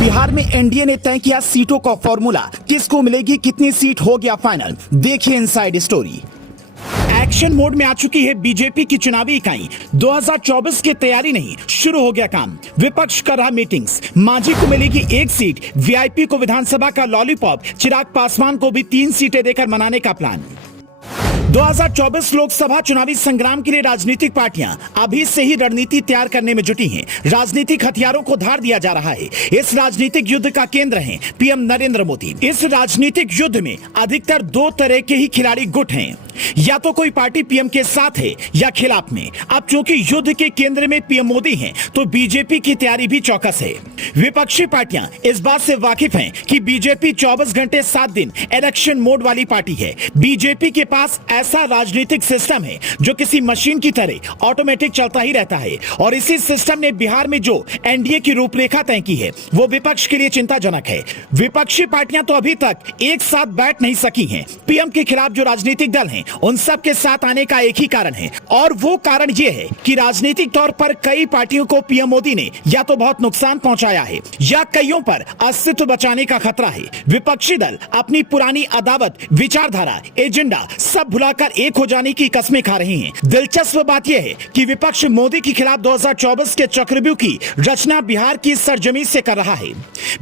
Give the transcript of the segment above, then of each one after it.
बिहार में एनडीए ने तय किया सीटों का फॉर्मूला, किसको मिलेगी कितनी सीट, हो गया फाइनल। देखिए इनसाइड स्टोरी। एक्शन मोड में आ चुकी है बीजेपी की चुनावी इकाई। 2024 की तैयारी नहीं, शुरू हो गया काम। विपक्ष कर रहा मीटिंग्स। मांझी को मिलेगी 1 सीट, वीआईपी को विधानसभा का लॉलीपॉप, चिराग पासवान को भी 3 सीटें देकर मनाने का प्लान। 2024 लोकसभा चुनावी संग्राम के लिए राजनीतिक पार्टियां अभी से ही रणनीति तैयार करने में जुटी हैं। राजनीतिक हथियारों को धार दिया जा रहा है। इस राजनीतिक युद्ध का केंद्र हैं पीएम नरेंद्र मोदी। इस राजनीतिक युद्ध में अधिकतर 2 तरह के ही खिलाड़ी गुट हैं, या तो कोई पार्टी पीएम के साथ है या खिलाफ में। अब चूंकि युद्ध के केंद्र में पीएम मोदी हैं, तो बीजेपी की तैयारी भी चौकस है। विपक्षी पार्टियां इस बात से वाकिफ हैं कि बीजेपी 24 घंटे 7 दिन इलेक्शन मोड वाली पार्टी है। बीजेपी के पास ऐसा राजनीतिक सिस्टम है जो किसी मशीन की तरह ऑटोमेटिक चलता ही रहता है, और इसी सिस्टम ने बिहार में जो एनडीए की रूपरेखा तय की है वो विपक्ष के लिए चिंताजनक है। विपक्षी पार्टियां तो अभी तक एक साथ बैठ नहीं सकी हैं। पीएम के खिलाफ जो राजनीतिक दल हैं उन सब के साथ आने का एक ही कारण है, और वो कारण ये है कि राजनीतिक तौर पर कई पार्टियों को पीएम मोदी ने या तो बहुत नुकसान पहुंचाया है या कईयों पर अस्तित्व बचाने का खतरा है। विपक्षी दल अपनी पुरानी अदावत, विचारधारा, एजेंडा सब भुलाकर एक हो जाने की कस्में खा रही हैं। दिलचस्प बात यह है कि विपक्ष मोदी के खिलाफ 2024 के चक्रव्यूह की रचना बिहार की सरजमी से कर रहा है।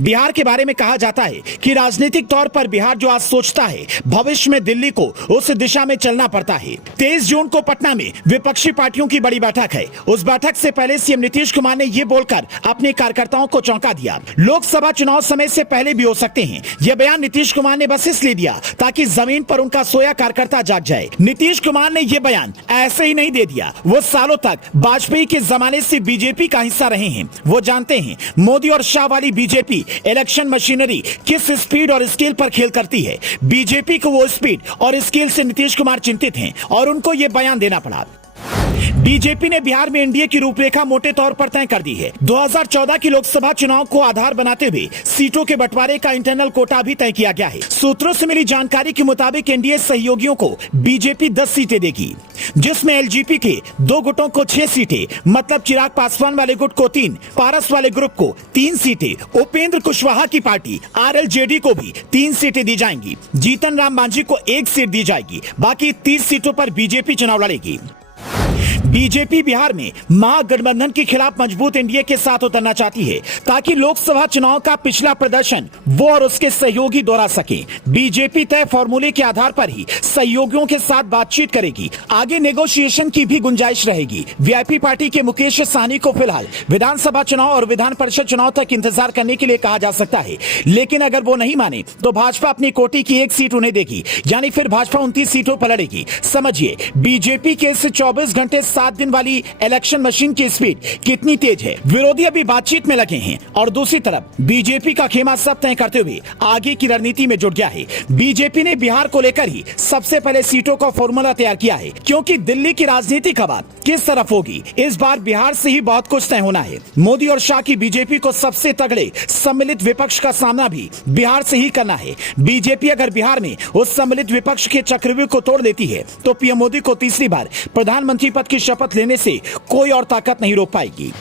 बिहार के बारे में कहा जाता है कि राजनीतिक तौर पर बिहार जो आज सोचता है, भविष्य में दिल्ली को उस दिशा में चलना पड़ता है। 23 जून को पटना में विपक्षी पार्टियों की बड़ी बैठक है। उस बैठक से पहले सीएम नीतीश कुमार ने यह बोलकर अपने कार्यकर्ताओं को चौंका दिया, लोकसभा चुनाव समय से पहले भी हो सकते हैं। यह बयान नीतीश कुमार ने बस इसलिए दिया ताकि जमीन पर उनका सोया कार्यकर्ता जाग जाए। नीतीश कुमार ने यह बयान ऐसे ही नहीं दे दिया। वो सालों तक वाजपेयी के जमाने से बीजेपी का हिस्सा रहे हैं। वो जानते हैं मोदी और शाह वाली बीजेपी इलेक्शन मशीनरी किस स्पीड और स्केल पर खेल करती है। बीजेपी को वो स्पीड और स्केल से नीतीश कुमार चिंतित हैं, और उनको यह बयान देना पड़ा। बीजेपी ने बिहार में एनडीए की रूपरेखा मोटे तौर पर तय कर दी है। 2014 की लोकसभा चुनाव को आधार बनाते हुए सीटों के बंटवारे का इंटरनल कोटा भी तय किया गया है। सूत्रों से मिली जानकारी के मुताबिक एनडीए सहयोगियों को बीजेपी 10 सीटें देगी, जिसमें एलजेपी के 2 गुटों को 6 सीटें, मतलब चिराग पासवान वाले गुट को 3, पारस वाले ग्रुप को 3 सीटें, उपेंद्र कुशवाहा की पार्टी आरएलजेडी को भी 3 सीटें दी जाएंगी। जीतन राम मांझी को 1 सीट दी जाएगी। बाकी 30 सीटों पर बीजेपी चुनाव लड़ेगी। बीजेपी बिहार में महागठबंधन के खिलाफ मजबूत एनडीए के साथ उतरना चाहती है, ताकि लोकसभा चुनाव का पिछला प्रदर्शन वो और उसके सहयोगी दोहरा सके। बीजेपी तय फॉर्मूले के आधार पर ही सहयोगियों के साथ बातचीत करेगी। आगे नेगोशिएशन की भी गुंजाइश रहेगी। वीआईपी पार्टी के मुकेश सहनी को फिलहाल विधानसभा चुनाव और विधान परिषद चुनाव तक इंतजार करने के लिए कहा जा सकता है, लेकिन अगर वो नहीं माने तो भाजपा अपनी कोटी की 1 सीट उन्हें देगी, यानी फिर भाजपा 29 सीटों पर लड़ेगी। समझिए बीजेपी के इस 24 घंटे 7 दिन वाली इलेक्शन मशीन की स्पीड कितनी तेज है। विरोधी अभी बातचीत में लगे हैं, और दूसरी तरफ बीजेपी का खेमा सब तय करते हुए आगे की रणनीति में जुट गया है। बीजेपी ने बिहार को लेकर ही सबसे पहले सीटों का फॉर्मूला तैयार किया है, क्योंकि दिल्ली की राजनीतिक हवा किस तरफ होगी, इस बार बिहार से ही बहुत कुछ तय होना है। मोदी और शाह की बीजेपी को सबसे तगड़े सम्मिलित विपक्ष का सामना भी बिहार से ही करना है। बीजेपी अगर बिहार में उस सम्मिलित विपक्ष के चक्रव्यूह को तोड़ देती है, तो पीएम मोदी को तीसरी बार प्रधानमंत्री पद की शपथ लेने से कोई और ताकत नहीं रोक पाएगी।